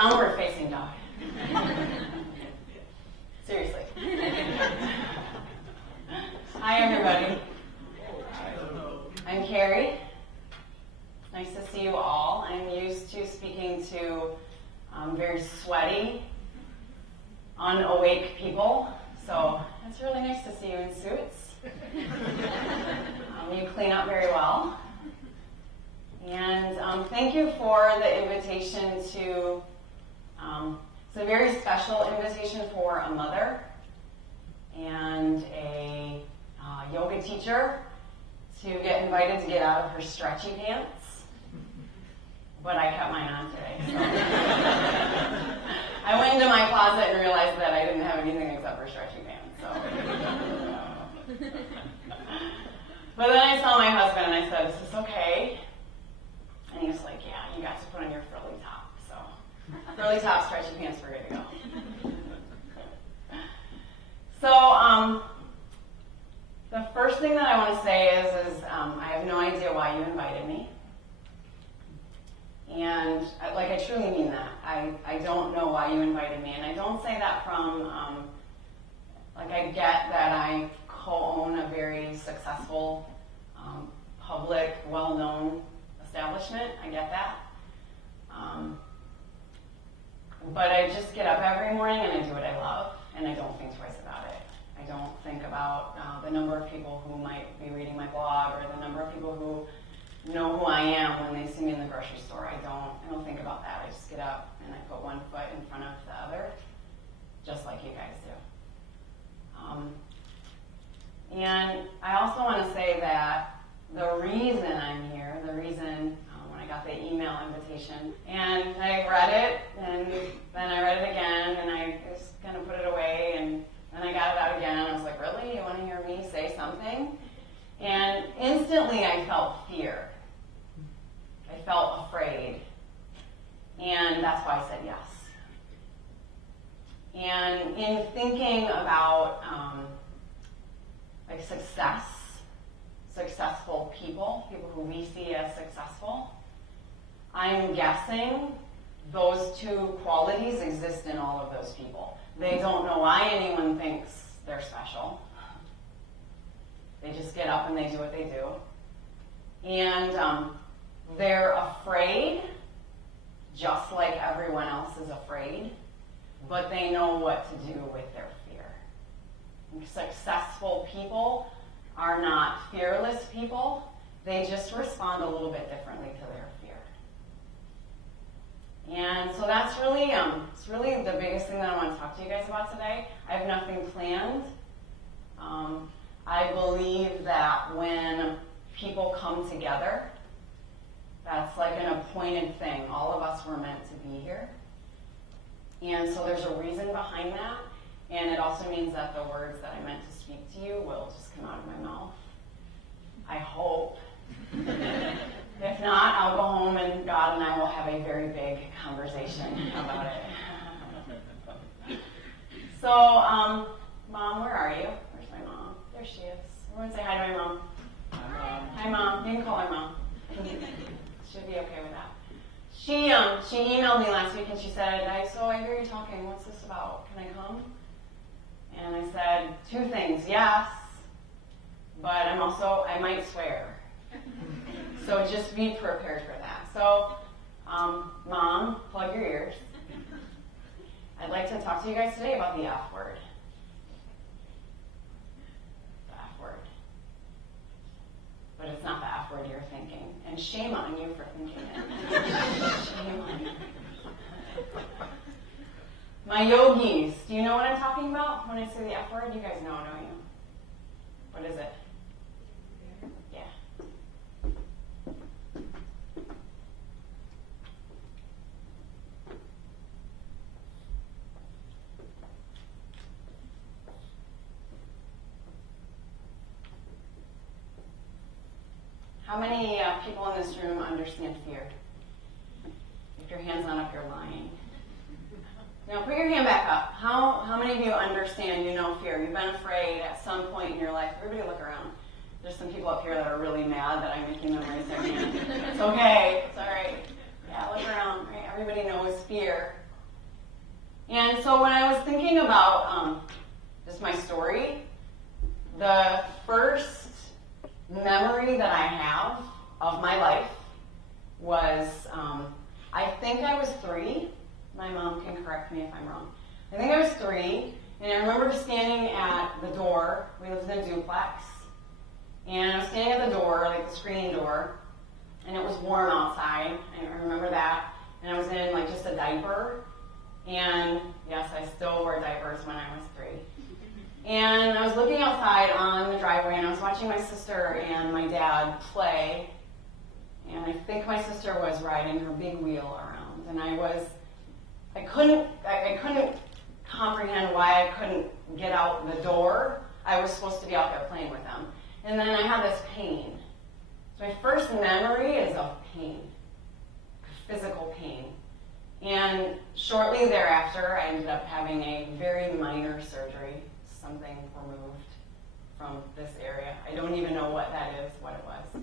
Downward facing dog. Seriously. Hi, everybody. I'm Carrie. Nice to see you all. I'm used to speaking to very sweaty, unawake people, so it's really nice to see you in suits. You clean up very well. And thank you for the invitation to, it's a very special invitation for a mother and a yoga teacher to get invited to get out of her stretchy pants. But I kept mine on today. So. I went into my closet and realized that I didn't have anything except for stretchy pants. So. But then I saw my husband and I said, "Is this okay?" And he was like, "Yeah, you got to put on your frilly top." So, frilly top, stretchy pants, we're good to go. So, the first thing that I want to say is I have no idea why you invited me. And, I truly mean that. I don't know why you invited me. And I don't say that from, I get that I co-own a very successful, public, well-known establishment. I get that. But I just get up every morning and I do what I love, and I don't think twice about it. I don't think about the number of people who might be reading my blog or the number of people who know who I am when they see me in the grocery store. I don't think about that. I just get up and I put one foot in front of the other, just like you guys do. And I also want to say that the reason I'm here, the reason when I got the email invitation, and I read it, and then I read it again, and I just kind of put it away, and then I got it out again, and I was like, really? You want to hear me say something? And instantly I felt fear. I felt afraid. And that's why I said yes. And in thinking about successful people who we see as successful, I'm guessing those two qualities exist in all of those people. They don't know why anyone thinks they're special. They just get up and they do what they do. And they're afraid, just like everyone else is afraid, but they know what to do with their fear. Successful people are not fearless people. They just respond a little bit differently to their fear. And so that's really, it's really the biggest thing that I want to talk to you guys about today. I have nothing planned. I believe that when people come together, that's like an appointed thing. All of us were meant to be here. And so there's a reason behind that. And it also means that the words that I meant to speak to you will just come out of my mouth. I hope. If not, I'll go home and God and I will have a very big conversation about it. So, Mom, where are you? Where's my mom? There she is. Everyone say hi to my mom. Hi. Hi, Mom. You can call her Mom. Should be okay with that. She emailed me last week and she said, so I hear you talking. What's this about? Can I come? And I said, two things. Yes, but I might swear. So just be prepared for that. So, Mom, plug your ears. I'd like to talk to you guys today about the F word. The F word. But it's not the F word you're thinking. And shame on you for thinking it. Shame on you. My yogis, do you know what I'm talking about when I say the F word? You guys know, don't you? What is it? Yeah. How many people in this room understand fear? If your hand's not up, you're lying. Now put your hand back up. How many of you understand, you know fear? You've been afraid at some point in your life. Everybody look around. There's some people up here that are really mad that I'm making them raise their hand. It's okay. It's all right. Yeah, look around. Right? Everybody knows fear. And so when I was thinking about just my story, the first memory that I have of my life was, I think I was 3. My mom can correct me if I'm wrong. I think I was 3, and I remember standing at the door. We lived in a duplex. And I was standing at the door, like the screen door, and it was warm outside. I remember that. And I was in like just a diaper. And yes, I still wore diapers when I was 3. And I was looking outside on the driveway, and I was watching my sister and my dad play. And I think my sister was riding her big wheel around. And I couldn't comprehend why I couldn't get out the door. I was supposed to be out there playing with them. And then I had this pain. So my first memory is of pain, physical pain. And shortly thereafter, I ended up having a very minor surgery, something removed from this area. I don't even know what that is, what it was.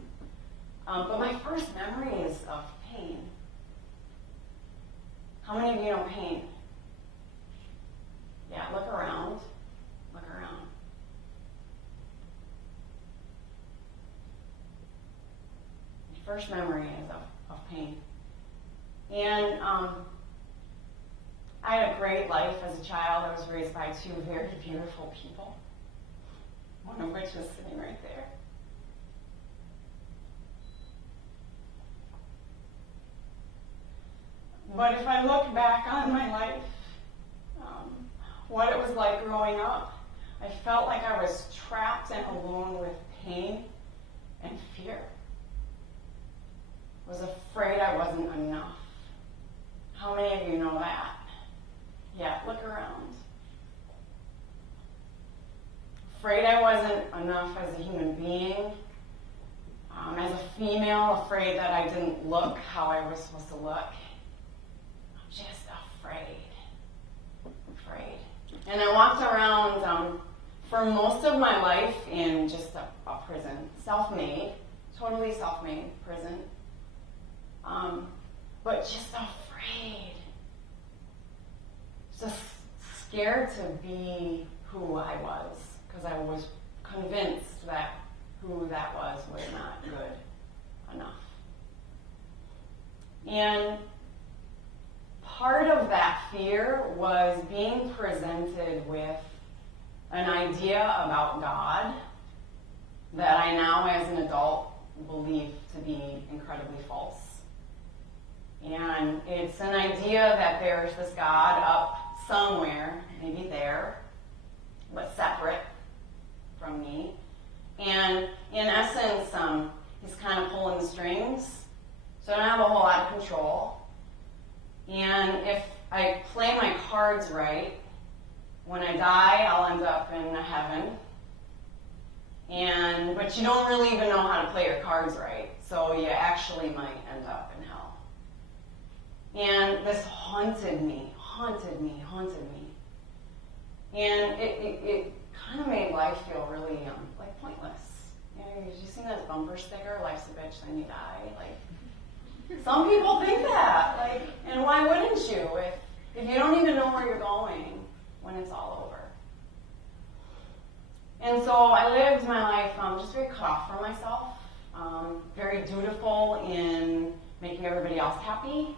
But my first memory is of pain. How many of you know pain? Yeah, look around. Look around. My first memory is of pain. And I had a great life as a child. I was raised by 2 very beautiful people, one of which is sitting right there. But if I look back on my life, what it was like growing up, I felt like I was trapped and alone with pain and fear. I was afraid I wasn't enough. How many of you know that? Yeah, look around. Afraid I wasn't enough as a human being. As a female, afraid that I didn't look how I was supposed to look. I'm just afraid. And I walked around for most of my life in just a prison. Self-made, totally self-made prison. But just afraid. Just scared to be who I was, because I was convinced that who that was not good enough. And part of that fear was being presented with an idea about God that I now, as an adult, believe to be incredibly false. And it's an idea that there's this God up somewhere, maybe there, but separate from me. And in essence, he's kind of pulling the strings, so I don't have a whole lot of control. And if I play my cards right, when I die, I'll end up in heaven. But you don't really even know how to play your cards right, so you actually might end up in hell. And this haunted me. And it kind of made life feel really like pointless. You know, you seen that bumper sticker, life's a bitch, then you die? Like, some people think that. Like, and why wouldn't you if you don't even know where you're going when it's all over? And so I lived my life just very cut off from myself, very dutiful in making everybody else happy,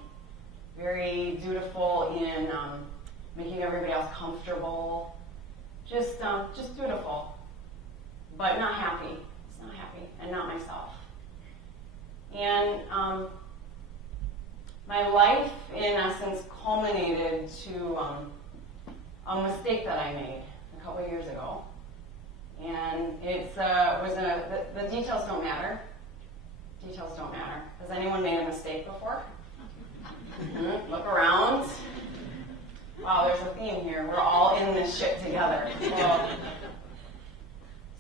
very dutiful in making everybody else comfortable, just dutiful, but not happy. It's not happy, and not myself. And my life, in essence, culminated to a mistake that I made a couple of years ago. And the details don't matter. Details don't matter. Has anyone made a mistake before? Mm-hmm. Look around. Wow, there's a theme here. We're all in this shit together.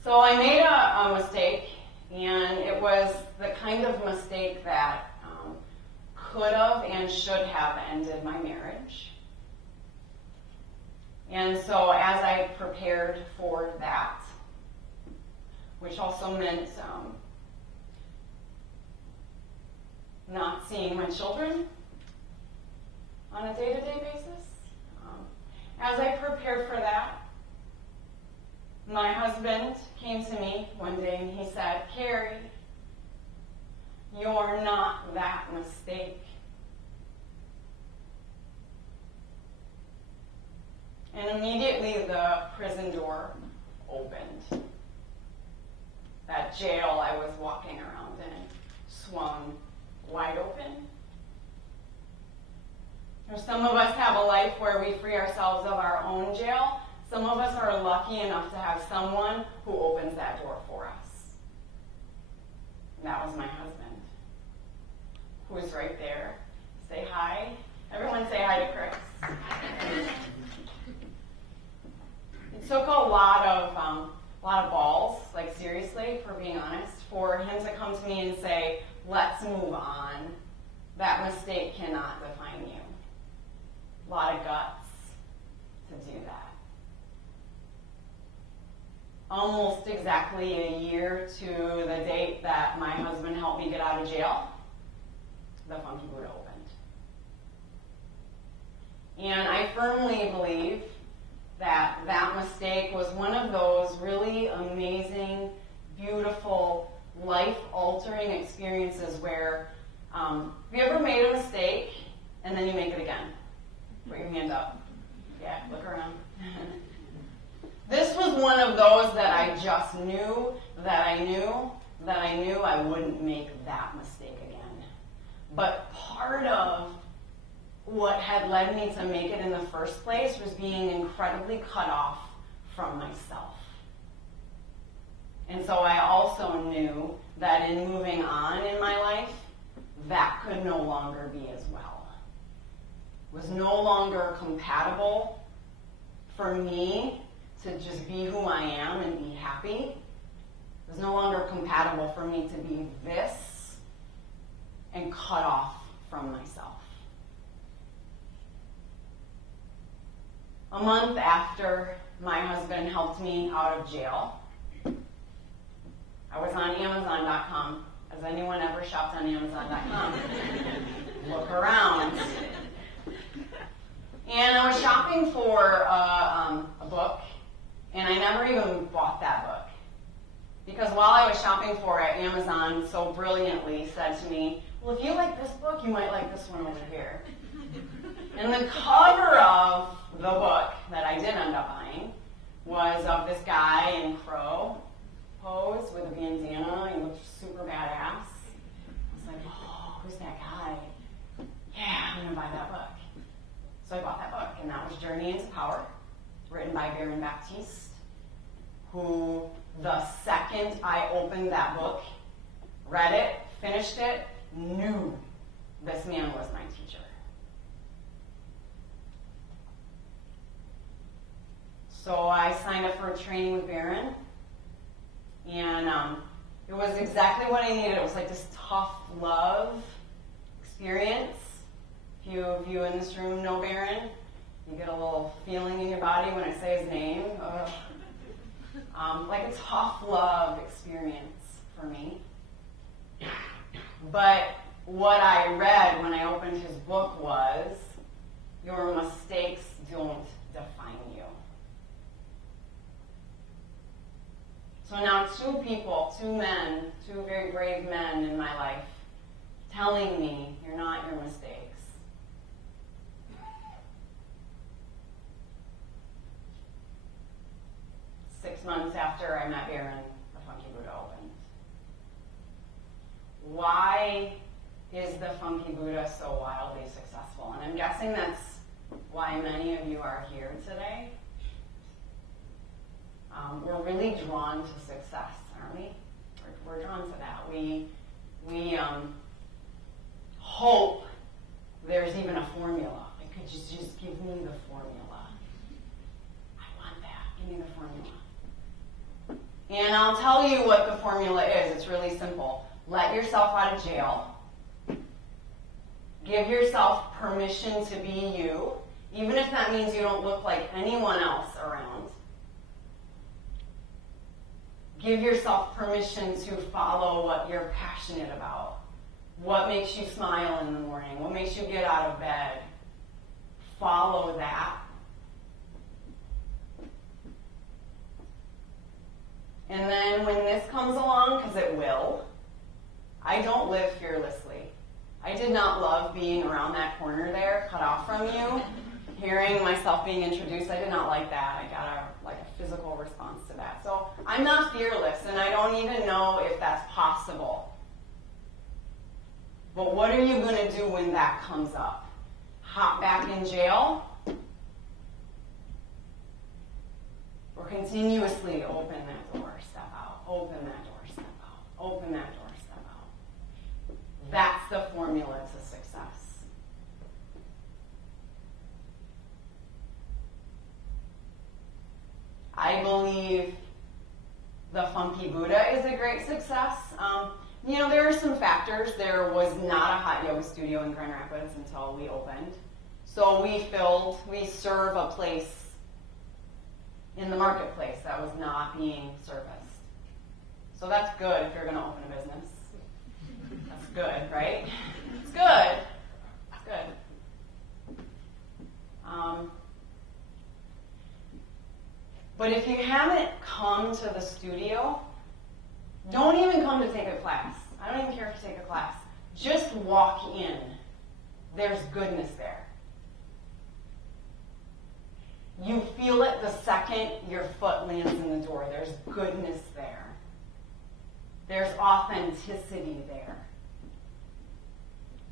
So I made a mistake, and it was the kind of mistake that could have and should have ended my marriage. And so as I prepared for that, which also meant not seeing my children on a day-to-day basis, as I prepared for that, my husband came to me one day and he said, Carrie, you're not that mistake. And immediately the prison door opened. That jail I was walking around in swung wide open. Some of us have a life where we free ourselves of our own jail. Some of us are lucky enough to have someone who opens that door for us. And that was my husband, who is right there. Say hi. Everyone say hi to Chris. It took a lot of balls, like seriously, for being honest, for him to come to me and say, let's move on. That mistake cannot define you. A lot of guts to do that. Almost exactly a year to the date that my husband helped me get out of jail, the Funky Buddha opened. And I firmly believe that that mistake was one of those really amazing, beautiful, life-altering experiences where, have you ever made a mistake and then you make it again? Put your hand up. Yeah, look around. This was one of those that I just knew that I knew I wouldn't make that mistake again. But part of what had led me to make it in the first place was being incredibly cut off from myself. And so I also knew that in moving on in my life, that could no longer be as well. It was no longer compatible for me to just be who I am and be happy. It was no longer compatible for me to be this and cut off from myself. A month after my husband helped me out of jail, I was on Amazon.com. Has anyone ever shopped on Amazon.com? Look around. And I was shopping for a book, and I never even bought that book. Because while I was shopping for it, Amazon so brilliantly said to me, well, if you like this book, you might like this one over here. And the cover of the book that I did end up buying was of this guy in crow pose with a bandana. He looked super badass. I was like, oh, who's that guy? Yeah, I'm going to buy that book. So I bought that book, and that was Journey into Power, written by Baron Baptiste, who the second I opened that book, read it, finished it, knew this man was my teacher. So I signed up for a training with Baron, and it was exactly what I needed. It was like this tough love experience. A few of you in this room know Baron. You get a little feeling in your body when I say his name. Like a tough love experience for me. But what I read when I opened his book was, your mistakes don't define you. So now two men, two very brave men in my life, telling me, you're not your mistakes. 6 months after I met Baron, the Funky Buddha opened. Why is the Funky Buddha so wildly successful? And I'm guessing that's why many of you are here today. We're really drawn to success, aren't we? We're drawn to that. We hope there's even a formula. Like, could you just give me the formula? I want that. Give me the formula. And I'll tell you what the formula is. It's really simple. Let yourself out of jail. Give yourself permission to be you, even if that means you don't look like anyone else around. Give yourself permission to follow what you're passionate about. What makes you smile in the morning? What makes you get out of bed? Follow that. And then when this comes along, because it will, I don't live fearlessly. I did not love being around that corner there, cut off from you, hearing myself being introduced. I did not like that. I got a physical response to that. So I'm not fearless, and I don't even know if that's possible. But what are you going to do when that comes up? Hop back in jail? Or continuously open that door, step out, open that door, step out, open that door, step out. That's the formula to success. I believe the Funky Buddha is a great success. There are some factors. There was not a hot yoga studio in Grand Rapids until we opened. So we serve a place in the marketplace that was not being serviced. So that's good if you're going to open a business. That's good, right? It's good. It's good. But if you haven't come to the studio, don't even come to take a class. I don't even care if you take a class. Just walk in. There's goodness there. You feel it the second your foot lands in the door. There's goodness there. There's authenticity there.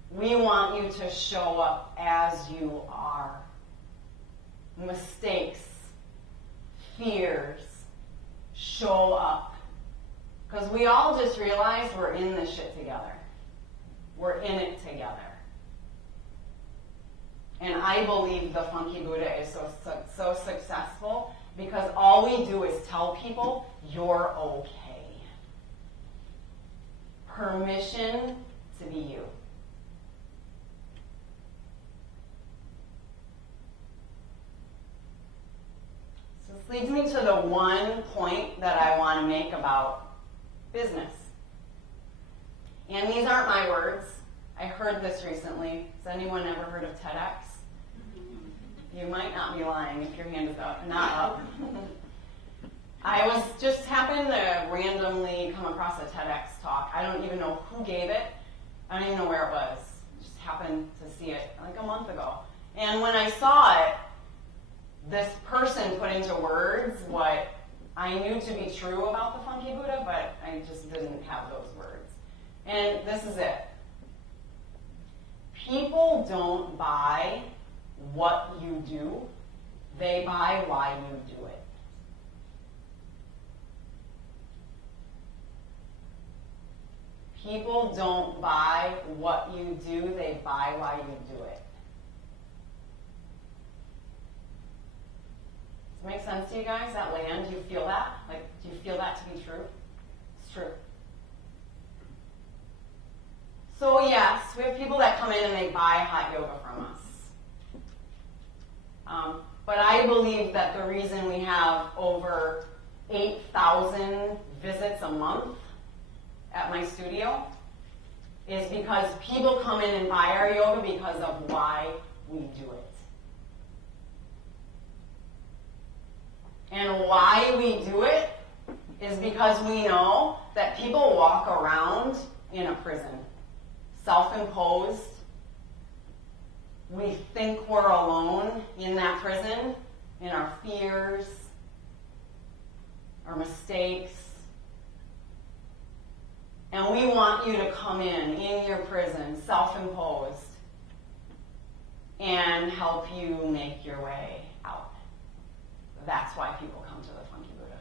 We want you to show up as you are. Mistakes, fears, show up. Because we all just realized we're in this shit together. We're in it together. And I believe the Funky Buddha is so successful because all we do is tell people, you're okay. Permission to be you. So this leads me to the one point that I want to make about business. And these aren't my words. I heard this recently. Has anyone ever heard of TEDx? You might not be lying if your hand is up, not up. I just happened to randomly come across a TEDx talk. I don't even know who gave it. I don't even know where it was. Just happened to see it like a month ago. And when I saw it, this person put into words what I knew to be true about the Funky Buddha, but I just didn't have those words. And this is it. People don't buy what you do, they buy why you do it. People don't buy what you do, they buy why you do it. Does it make sense to you guys? That land, do you feel that? Do you feel that to be true? It's true. So yes, we have people that come in and they buy hot yoga from us. But I believe that the reason we have over 8,000 visits a month at my studio is because people come in and buy our yoga because of why we do it. And why we do it is because we know that people walk around in a prison, self-imposed. We think we're alone in that prison, in our fears, our mistakes. And we want you to come in your prison, self-imposed, and help you make your way out. That's why people come to the Funky Buddha.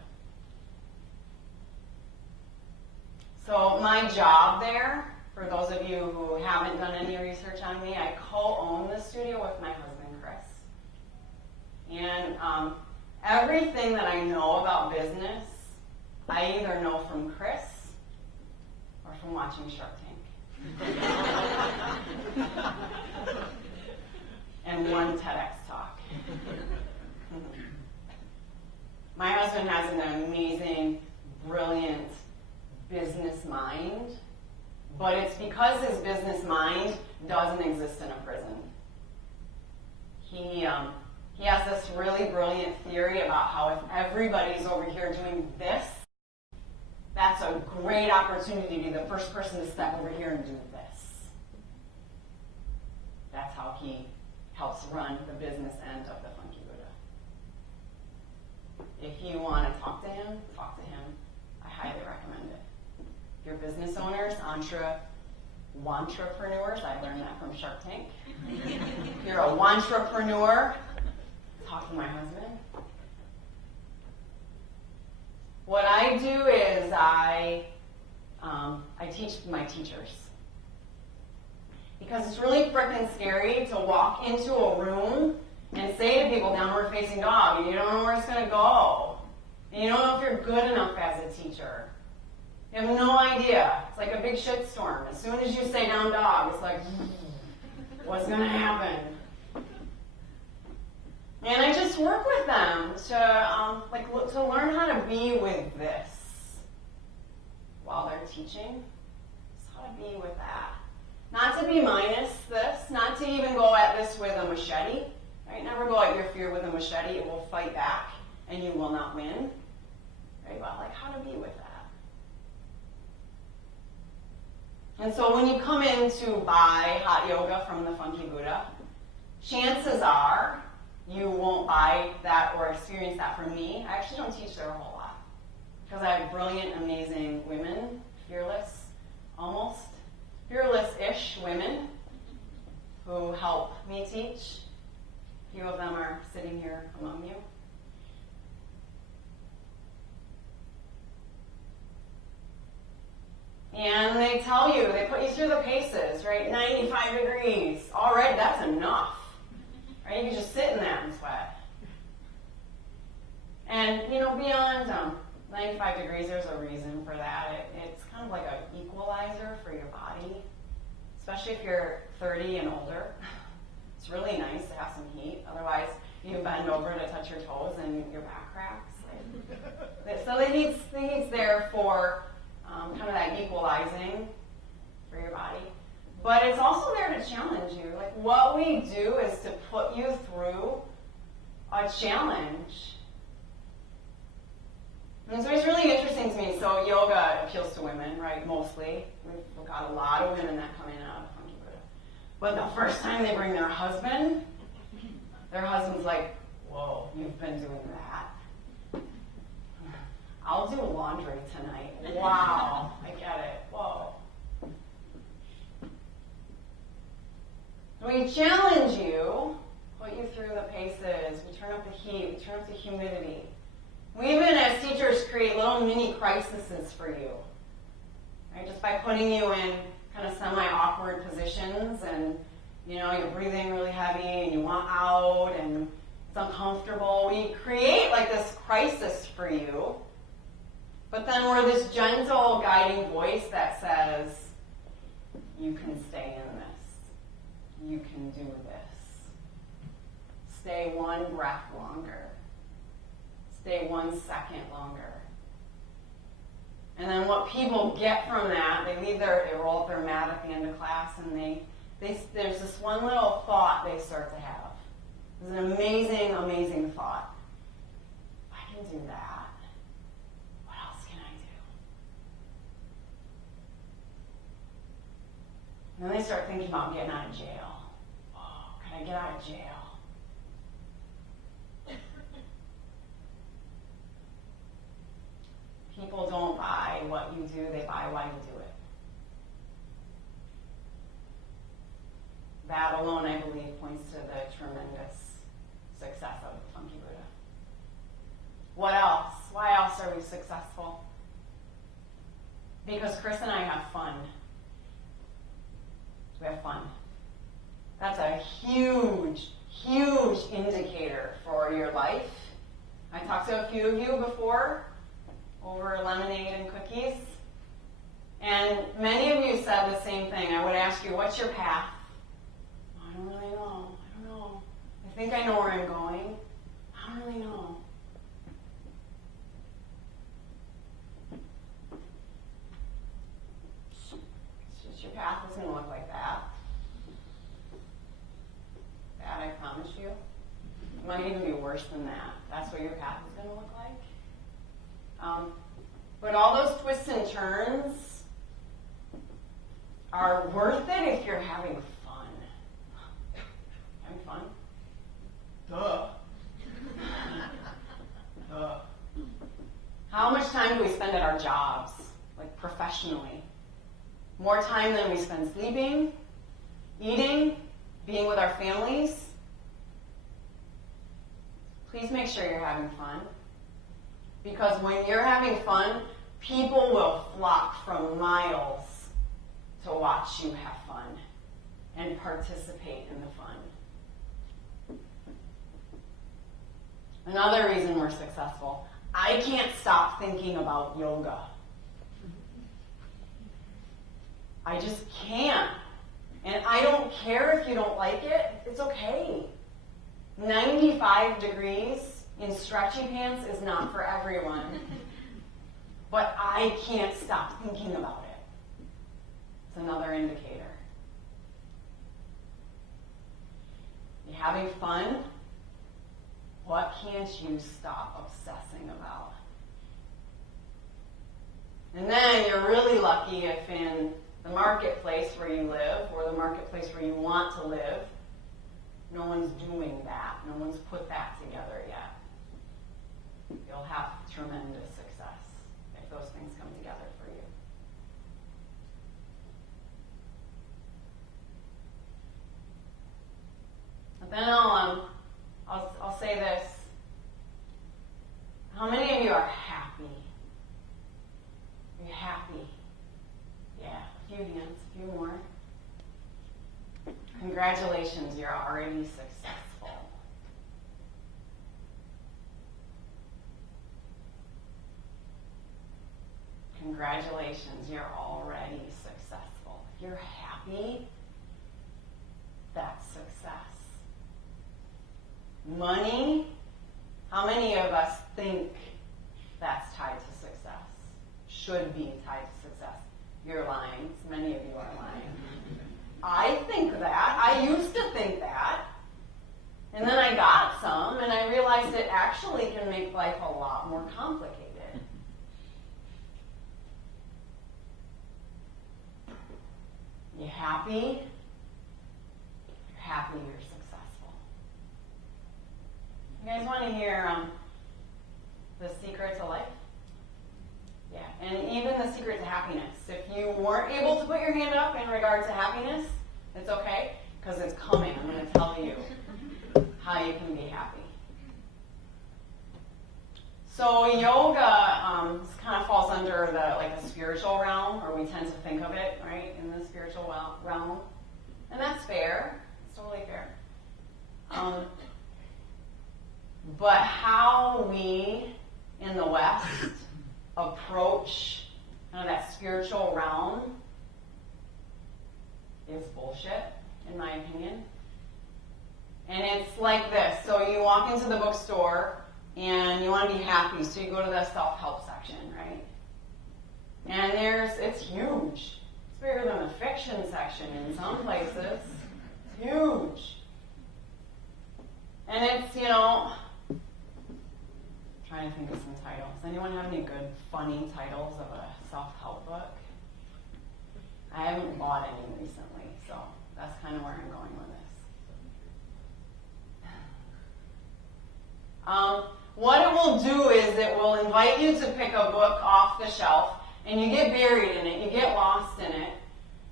So my job there, for those of you who haven't done any research on me, I co-own the studio with my husband, Chris. And everything that I know about business, I either know from Chris or from watching Shark Tank. And one TEDx talk. My husband has an amazing, brilliant business mind, but it's because his business mind doesn't exist in a prison. He has this really brilliant theory about how if everybody's over here doing this, that's a great opportunity to be the first person to step over here and do this. That's how he helps run the business end of the Funky Buddha. If you want to talk to him, I highly recommend it. If you're business owners, wantrepreneurs, I learned that from Shark Tank. If you're a wantrepreneur, talk to my husband. What I do is I teach my teachers. Because it's really freaking scary to walk into a room and say to people, downward facing dog, and you don't know where it's going to go. And you don't know if you're good enough as a teacher. You have no idea. It's like a big shitstorm. As soon as you say down dog, it's like, what's going to happen? And I just work with them to learn how to be with this while they're teaching. Just how to be with that. Not to be minus this, not to even go at this with a machete. Right? Never go at your fear with a machete. It will fight back, and you will not win. Right? But like how to be with that. And so when you come in to buy hot yoga from the Funky Buddha, chances are you won't buy that or experience that from me. I actually don't teach there a whole lot. Because I have brilliant, amazing women, fearless-ish women who help me teach. A few of them are sitting here among you. And they tell you, they put you through the paces, right? 95 degrees. Already, that's enough. Right? You can just sit in that and sweat. And, beyond 95 degrees, there's a reason for that. It's kind of like an equalizer for your body, especially if you're 30 and older. It's really nice to have some heat. Otherwise, you bend over to touch your toes and your back cracks. So the heat's there for kind of that equalizing for your body. But it's also there to challenge you. Like, what we do is to put you through a challenge. And so it's really interesting to me. So yoga appeals to women, right, mostly. We've got a lot of women that come in and out of Funky Buddha. But the first time they bring their husband's like, whoa, you've been doing that. I'll do laundry tonight. Wow, I get it. Whoa. We challenge you, put you through the paces, we turn up the heat, we turn up the humidity. We even, as teachers, create little mini crises for you. Right? Just by putting you in kind of semi-awkward positions and, you're breathing really heavy and you want out and it's uncomfortable. We create like this crisis for you. But then we're this gentle guiding voice that says, you can stay in this. You can do this. Stay one breath longer. Stay 1 second longer. And then what people get from that, they roll up their mat at the end of class and there's this one little thought they start to have. It's an amazing, amazing thought. I can do that. What else can I do? And then they start thinking about getting out of jail. Oh, can I get out of jail? People don't buy what you do, they buy why you do it. That alone, I believe, points to the tremendous success of the Funky Buddha. What else? Why else are we successful? Because Chris and I have fun. We have fun. That's a huge, huge indicator for your life. I talked to a few of you before over lemonade and cookies. And many of you said the same thing. I would ask you, what's your path? I don't really know. I don't know. I think I know where I'm going. I don't really know. It's just your path is going to look like that. That, I promise you. It might even be worse than that. That's what your path is going to look like. But all those twists and turns are worth it if you're having fun. Having fun? Duh. Duh. How much time do we spend at our jobs, like professionally? More time than we spend sleeping, eating, being with our families? Please make sure you're having fun. Because when you're having fun, people will flock from miles to watch you have fun and participate in the fun. Another reason we're successful, I can't stop thinking about yoga. I just can't. And I don't care if you don't like it. It's okay. 95 degrees in stretchy pants is not for everyone. But I can't stop thinking about it. It's another indicator. You having fun? What can't you stop obsessing about? And then you're really lucky if in the marketplace where you live, or the marketplace where you want to live, no one's doing that. No one's put that together yet. You'll have tremendous success if those things come together for you. But then I'll say this. How many of you are happy? Are you happy? Yeah, a few hands, a few more. Congratulations, you're already successful. Congratulations, you're already successful. If you're happy, that's success. Money, how many of us think that's tied to success? Should be tied to success. You're lying. Many of you are lying. I think that. I used to think that. And then I got some, and I realized it actually can make life a lot more complicated. You happy? You're happy, you're successful. You guys want to hear the secret to life? Yeah, and even the secret to happiness. If you weren't able to put your hand up in regard to happiness, it's okay, because it's coming. I'm going to tell you how you can be happy. So yoga kind of falls under the spiritual realm, or we tend to think of it, right, in the spiritual realm. And that's fair. It's totally fair. But how we in the West approach kind of that spiritual realm is bullshit, in my opinion. And it's like this. So you walk into the bookstore and you want to be happy, so you go to the self-help section, right? And it's huge. It's bigger than the fiction section in some places. It's huge. And it's, trying to think of some titles. Anyone have any good, funny titles of a self-help book? I haven't bought any recently, so that's kind of where I'm going with this. What it will do is it will invite you to pick a book off the shelf, and you get buried in it, you get lost in it,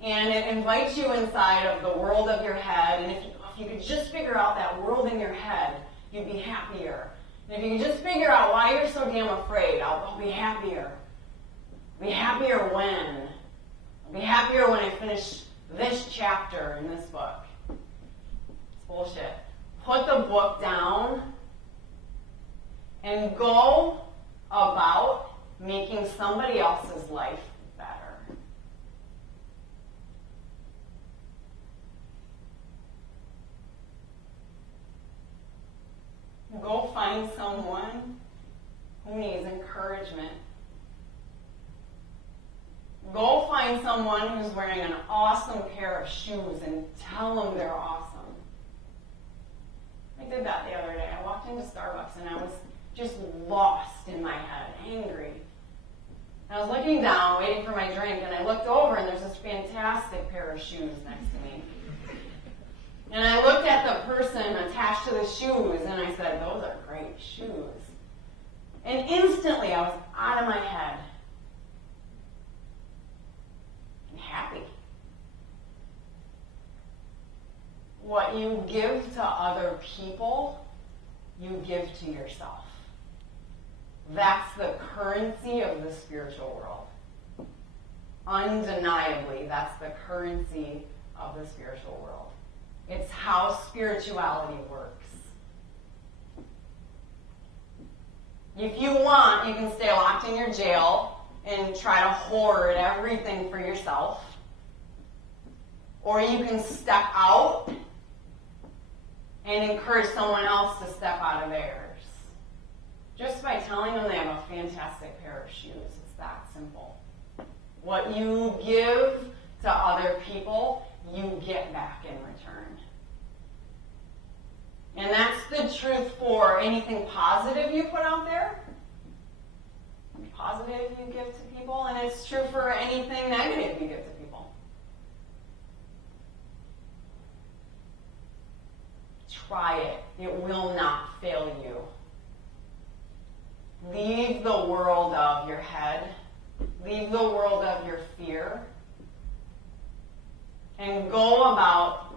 and it invites you inside of the world of your head, and if you could just figure out that world in your head, you'd be happier. And if you could just figure out why you're so damn afraid, I'll be happier. I'll be happier when? I'll be happier when I finish this chapter in this book. It's bullshit. Put the book down and go about making somebody else's life better. Go find someone who needs encouragement. Go find someone who's wearing an awesome pair of shoes and tell them they're awesome. I did that the other day. I walked into Starbucks and I was just lost in my head, angry. And I was looking down, waiting for my drink, and I looked over, and there's this fantastic pair of shoes next to me. And I looked at the person attached to the shoes, and I said, those are great shoes. And instantly, I was out of my head. And happy. What you give to other people, you give to yourself. That's the currency of the spiritual world. Undeniably, that's the currency of the spiritual world. It's how spirituality works. If you want, you can stay locked in your jail and try to hoard everything for yourself. Or you can step out and encourage someone else to step out of theirs. Just by telling them they have a fantastic pair of shoes. It's that simple. What you give to other people, you get back in return. And that's the truth for anything positive you put out there. Positive you give to people, and it's true for anything negative you give to people. Try it. It will not fail you. Leave the world of your head. Leave the world of your fear. And go about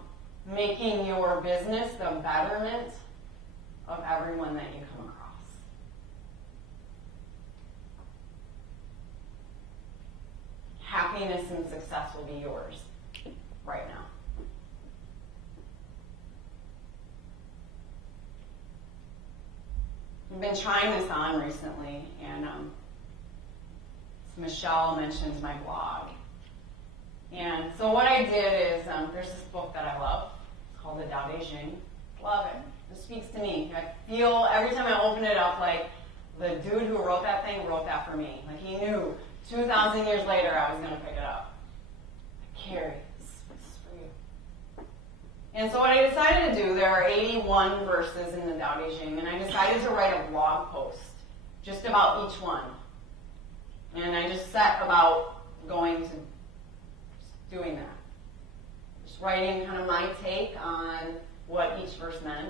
making your business the betterment of everyone that you come across. Happiness and success will be yours right now. I've been trying this on recently, and Michelle mentions my blog. And so what I did is, there's this book that I love. It's called The Tao Te Ching. Love it. It speaks to me. I feel every time I open it up like the dude who wrote that thing wrote that for me. Like he knew 2,000 years later I was going to pick it up. Carrie, this is for you. And so what I decided to do, there are 81 verses in the Tao Te Ching, and I decided to write a blog post just about each one. And I just set about going to doing that. Just writing kind of my take on what each verse meant,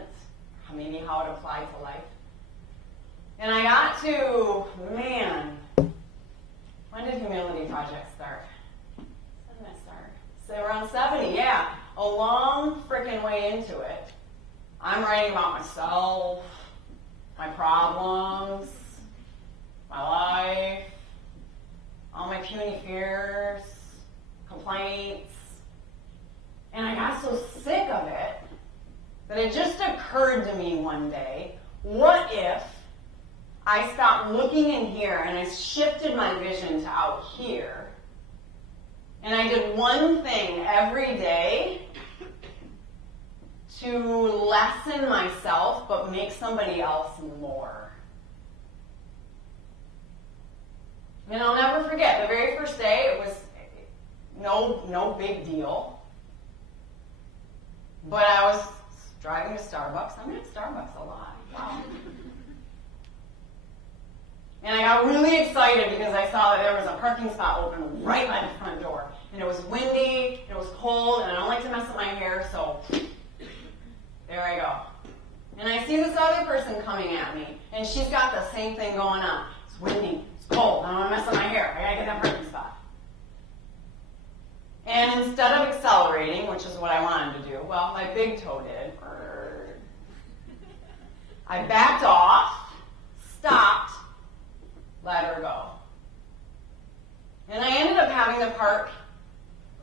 maybe how it applied to life. And I got to, man, when did Humility Project start? When did it start? So around 70, yeah. A long freaking way into it. I'm writing about myself, my problems, my life, all my puny fears, complaints. And I got so sick of it that it just occurred to me one day, what if I stopped looking in here and I shifted my vision to out here, and I did one thing every day to lessen myself but make somebody else more. And I'll never forget, the very first day, it was no big deal. But I was driving to Starbucks. I'm at Starbucks a lot. Wow. And I got really excited because I saw that there was a parking spot open right by the front door. And it was windy, it was cold, and I don't like to mess up my hair, so there I go. And I see this other person coming at me, and she's got the same thing going on. It's windy, it's cold, I don't want to mess up my hair. I gotta get that parking spot. And instead of accelerating, which is what I wanted to do, well, my big toe did. I backed off, stopped, let her go. And I ended up having to park.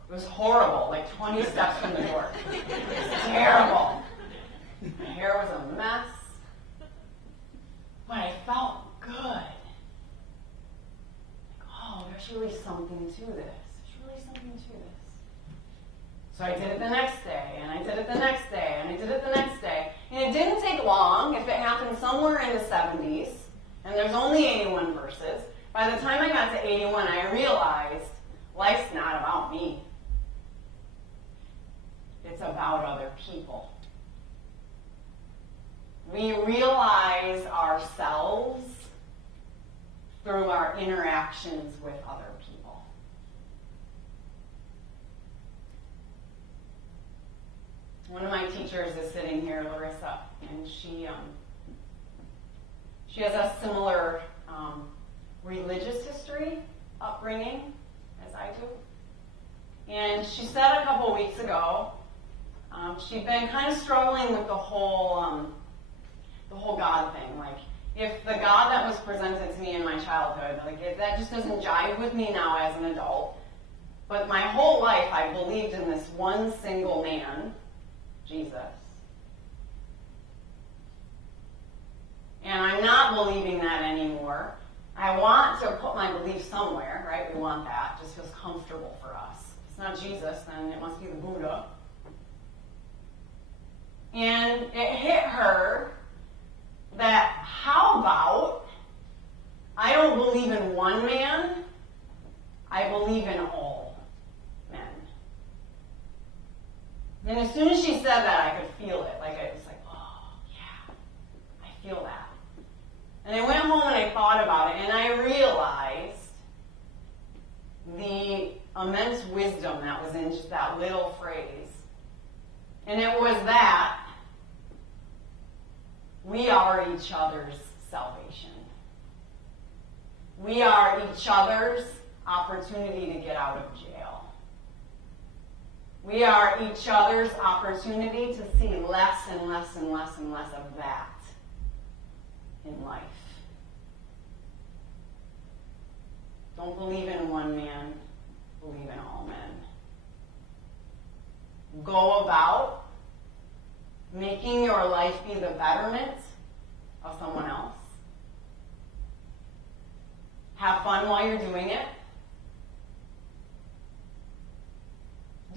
It was horrible, like 20 steps from the door. It was terrible. My hair was a mess. But I felt good. Like, oh, there's really something to this. There's really something to this. So I did it the next day, and I did it the next day, and I did it the next day. And it didn't take long. If it happened somewhere in the 70s, and there's only 81 verses, by the time I got to 81, I realized life's not about me. It's about other people. We realize ourselves through our interactions with other people. One of my teachers is sitting here, Larissa, and she has a similar religious history, upbringing, as I do. And she said a couple weeks ago, she'd been kind of struggling with the whole God thing. Like, if the God that was presented to me in my childhood, like, that just doesn't jive with me now as an adult. But my whole life, I believed in this one single man, Jesus. And I'm not believing that anymore. I want to put my belief somewhere, right? We want that. It just feels comfortable for us. If it's not Jesus, then it must be the Buddha. And it hit her that how about I don't believe in one man, I believe in all men. And as soon as she said that, I could feel it. Like, I was like, oh, yeah, I feel that. And I went home and I thought about it, and I realized the immense wisdom that was in just that little phrase. And it was that we are each other's salvation. We are each other's opportunity to get out of jail. We are each other's opportunity to see less and less and less and less of that in life. Don't believe in one man, believe in all men. Go about making your life be the betterment of someone else. Have fun while you're doing it.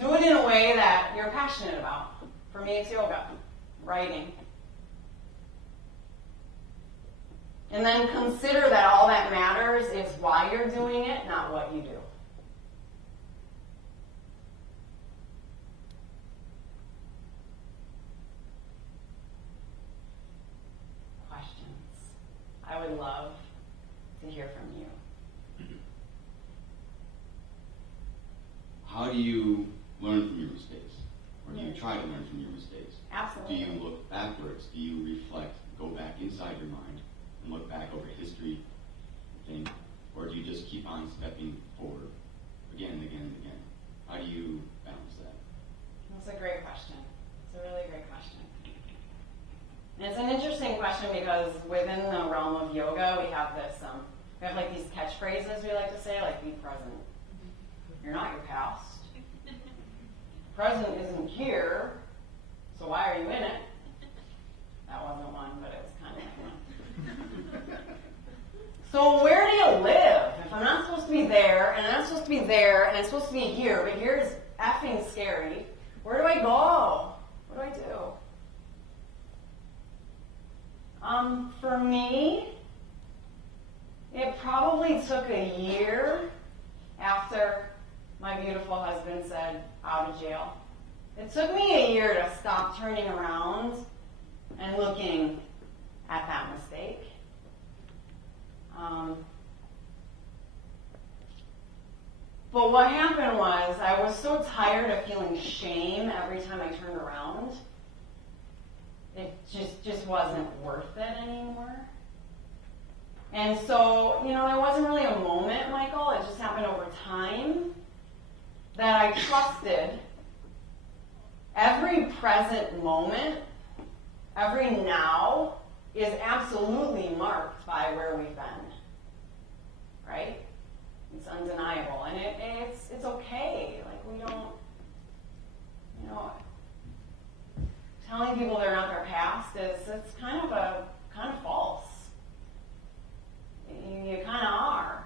Do it in a way that you're passionate about. For me, it's yoga, writing. And then consider that all that matters is why you're doing it, not what you do. Questions? I would love to hear from you. How do you learn from your mistakes? Or do you try to learn from your mistakes? Absolutely. Do you look backwards? Do you reflect, go back inside your mind and look back over history and think? Or do you just keep on stepping forward again and again and again? How do you balance that? That's a great question. It's a really great question. And it's an interesting question because within the realm of yoga, we have this, we have like these catchphrases we like to say, like be present. You're not your past. Present isn't here, so why are you in it? That wasn't one, but it was kind of like one. So where do you live? If I'm not supposed to be there, and I'm not supposed to be there, and I'm supposed to be here, but here's effing scary, where do I go? What do I do? For me, it probably took a year after my beautiful husband said, out of jail. It took me a year to stop turning around and looking at that mistake. But what happened was I was so tired of feeling shame every time I turned around. It just wasn't worth it anymore. And so, there wasn't really a moment, Michael. It just happened over time that I trusted every present moment, every now is absolutely marked by where we've been. Right? It's undeniable. And it's okay. Like, we don't, telling people they're not their past it's kind of false. You kind of are.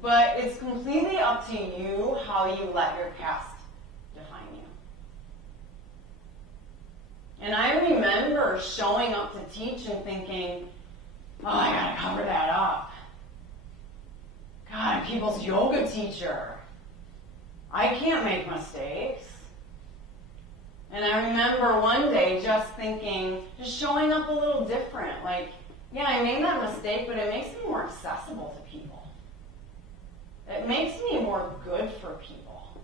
But it's completely up to you how you let your past define you. And I remember showing up to teach and thinking, oh, I gotta cover that up. God, I'm people's yoga teacher. I can't make mistakes. And I remember one day just thinking, just showing up a little different. Like, yeah, I made that mistake, but it makes me more accessible to people. It makes me more good for people.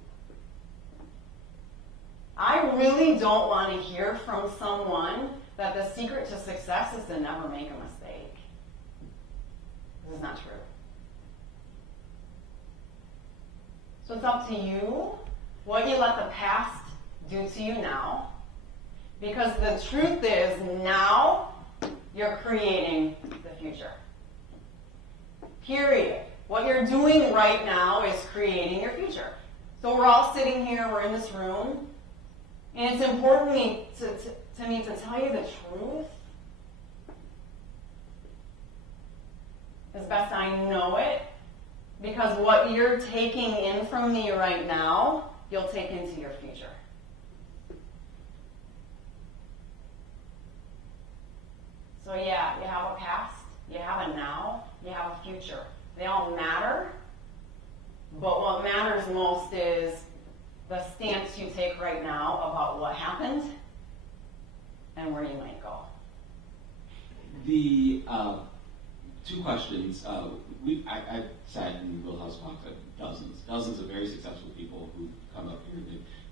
I really don't want to hear from someone that the secret to success is to never make a mistake. This is not true. So it's up to you what you let the past do to you now. Because the truth is, now you're creating the future. Period. What you're doing right now is creating your future. So we're all sitting here, we're in this room, and it's important to me to tell you the truth as best I know it, because what you're taking in from me right now, you'll take into your future. So yeah, you have a past, you have a now, you have a future. They all matter, but what matters most is the stance you take right now about what happened and where you might go. The two questions. I've sat in Wheelhouse Talks at dozens of very successful people who come up here.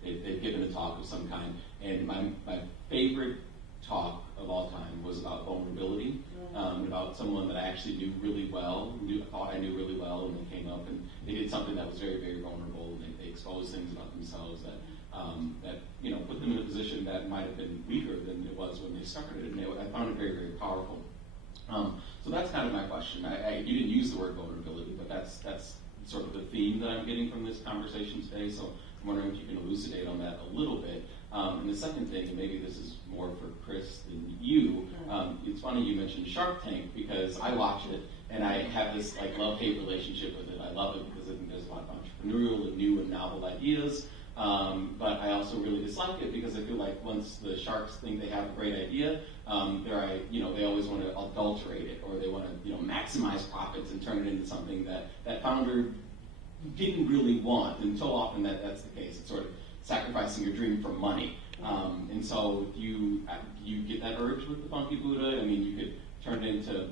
They've given a talk of some kind, and my favorite talk of all time was about vulnerability, about someone that I actually knew really well, thought I knew really well, and they came up and they did something that was very, very vulnerable, and they exposed things about themselves that put them in a position that might have been weaker than it was when they started, and I found it very, very powerful. So that's kind of my question. You didn't use the word vulnerability, but that's sort of the theme that I'm getting from this conversation today, so I'm wondering if you can elucidate on that a little bit. And the second thing, and maybe this is more for Chris than you, it's funny you mentioned Shark Tank, because I watch it and I have this love-hate relationship with it. I love it because I think there's a lot of entrepreneurial and new and novel ideas, but I also really dislike it because I feel like once the sharks think they have a great idea, they always want to adulterate it, or they want to maximize profits and turn it into something that founder didn't really want, and so often that's the case. It's sort of sacrificing your dream for money. And so you get that urge with the Funky Buddha. I mean, you could turn it into,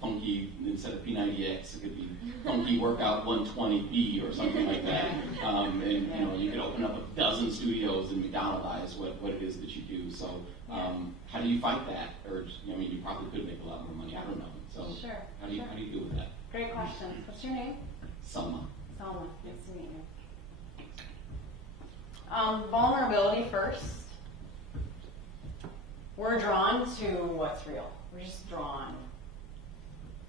funky, instead of P90X, it could be Funky Workout 120B or something like that. You could open up a dozen studios and McDonaldize what it is that you do. So how do you fight that urge? You probably could make a lot more money. I don't know. So sure. How do you deal with that? Great question. What's your name? Selma. Selma. Nice to meet you. Vulnerability first. We're drawn to what's real. We're just drawn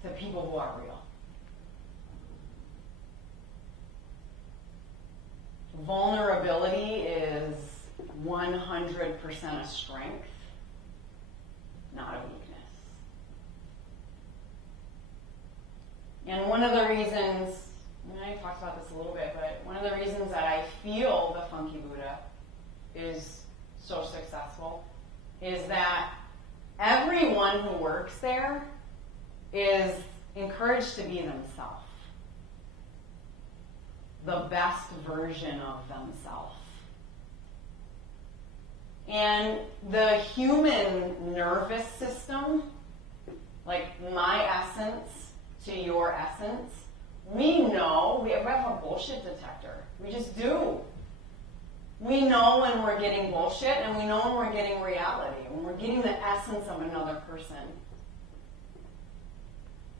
to people who are real. Vulnerability is 100% a strength, not a weakness. And one of the reasons, I talked about this a little bit, but one of the reasons that I feel the Funky Buddha is so successful is that everyone who works there is encouraged to be themselves, the best version of themselves. And the human nervous system, like my essence to your essence, we know, we have a bullshit detector. We just do. We know when we're getting bullshit, and we know when we're getting reality, when we're getting the essence of another person.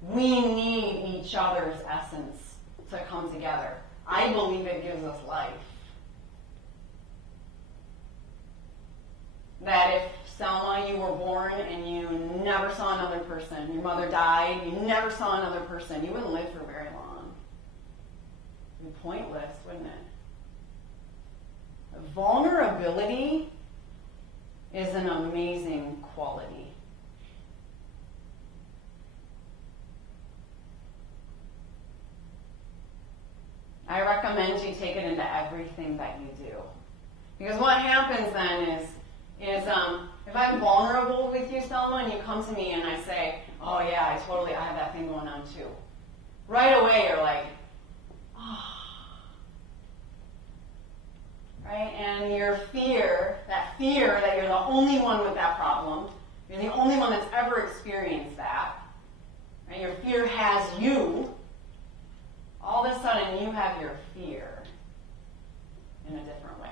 We need each other's essence to come together. I believe it gives us life. That if, Selma, you were born and you never saw another person, your mother died, you never saw another person, you wouldn't live for very long. It would be pointless, wouldn't it? Vulnerability is an amazing quality. I recommend you take it into everything that you do. Because what happens then is if I'm vulnerable with you, Selma, and you come to me and I say, oh yeah, I have that thing going on too. Right away you're like, oh. Right? And your fear that you're the only one with that problem, you're the only one that's ever experienced that, and your fear has you, all of a sudden you have your fear in a different way.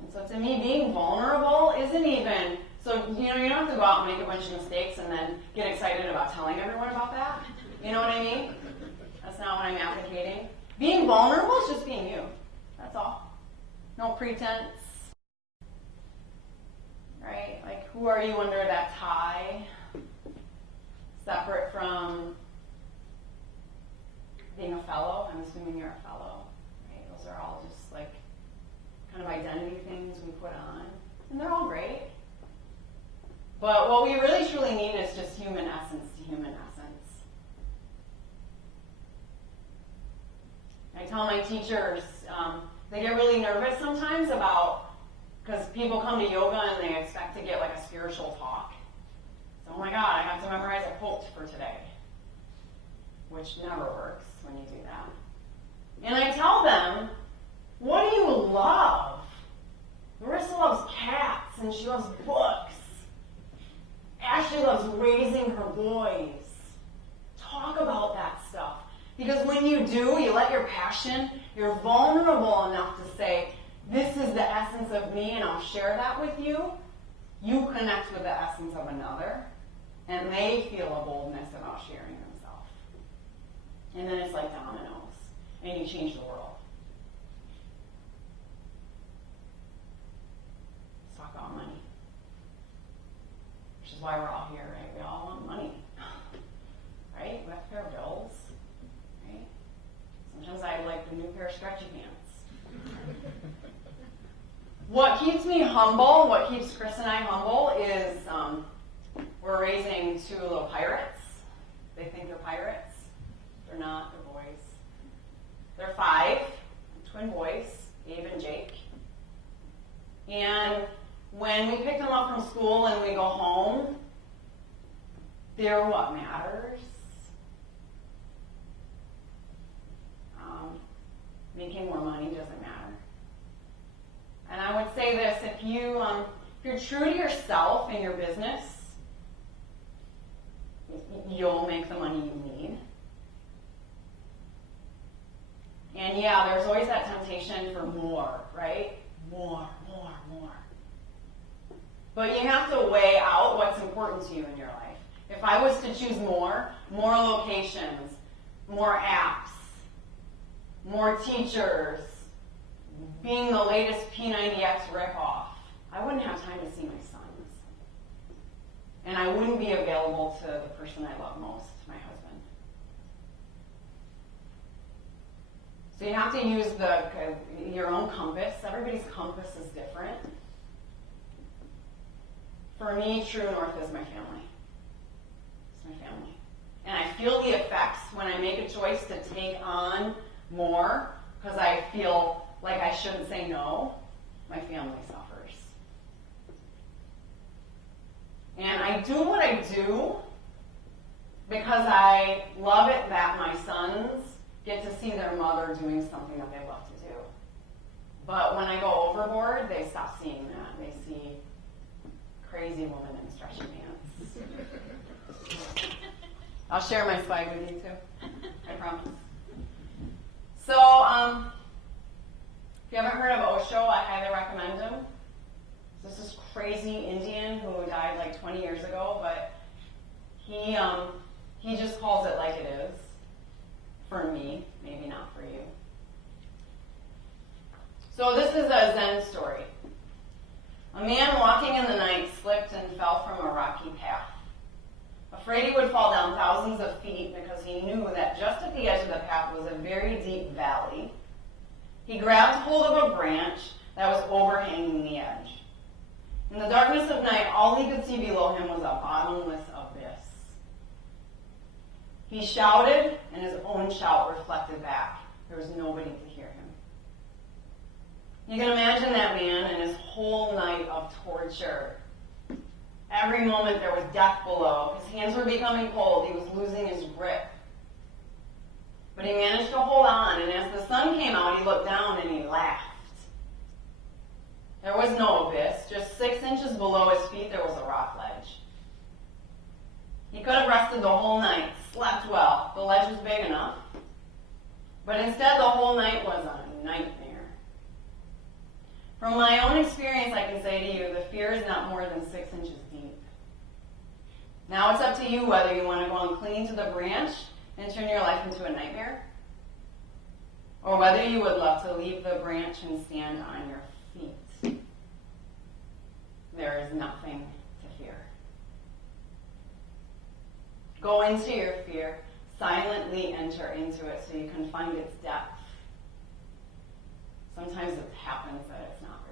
And so to me, being vulnerable isn't even, so you don't have to go out and make a bunch of mistakes and then get excited about telling everyone about that. You know what I mean? That's not what I'm advocating. Being vulnerable is just being you. That's all. No pretense. Right? Like, who are you under that tie? Separate from being a fellow. I'm assuming you're a fellow. Right? Those are all just like kind of identity things we put on. And they're all great. But what we really truly need is just human essence to human essence. I tell my teachers, they get really nervous sometimes about, because people come to yoga and they expect to get like a spiritual talk. So, oh my God, I have to memorize a quote for today. Which never works when you do that. And I tell them, what do you love? Marissa loves cats and she loves books. Ashley loves raising her boys. Talk about that stuff. Because when you do, you let your passion, you're vulnerable enough to say, this is the essence of me and I'll share that with you. You connect with the essence of another and they feel a boldness about sharing themselves. And then it's like dominoes and you change the world. Let's talk about money. Which is why we're all here, right? We all want money. Right? We have to pay our bills. Right? Sometimes I like the new pair of stretchy pants. What keeps me humble, what keeps Chris and I humble is we're raising two little pirates. They think they're pirates. They're not, they're boys. They're 5, twin boys, Gabe and Jake. And when we pick them up from school and we go home, they're what matters. Making more money doesn't matter. And I would say this, if you're true to yourself in your business, you'll make the money you need. And yeah, there's always that temptation for more, right? More. But you have to weigh out what's important to you in your life. If I was to choose more locations, more apps, more teachers, being the latest P90X ripoff, I wouldn't have time to see my sons. And I wouldn't be available to the person I love most, my husband. So you have to use your own compass. Everybody's compass is different. For me, true north is my family. It's my family. And I feel the effects when I make a choice to take on more because I feel like I shouldn't say no. My family suffers. And I do what I do because I love it that my sons get to see their mother doing something that they love to do. But when I go overboard, they stop seeing that. They see crazy woman in stretchy pants. I'll share my swag with you too. I promise. So, if you haven't heard of Osho, I highly recommend him. This is crazy Indian who died like 20 years ago, but he just calls it like it is. For me, maybe not for you. So this is a Zen story. A man walking in the night slipped and fell from a rocky path. Afraid he would fall down thousands of feet because he knew that just at the edge of the path was a very deep valley, he grabbed hold of a branch that was overhanging the edge. In the darkness of night, all he could see below him was a bottomless abyss. He shouted, and his own shout reflected back. There was nobody to hear him. You can imagine that man and his whole night of torture. Every moment there was death below. His hands were becoming cold. He was losing his grip. But he managed to hold on, and as the sun came out, he looked down and he laughed. There was no abyss. Just 6 inches below his feet, there was a rock ledge. lasted the whole night, slept well. The ledge was big enough. But instead, the whole night was a nightmare. From my own experience, I can say to you, the fear is not more than 6 inches deep. Now it's up to you whether you want to go and cling to the branch and turn your life into a nightmare, or whether you would love to leave the branch and stand on your feet. There is nothing to fear. Go into your fear, silently enter into it so you can find its depth. Sometimes it happens that it's not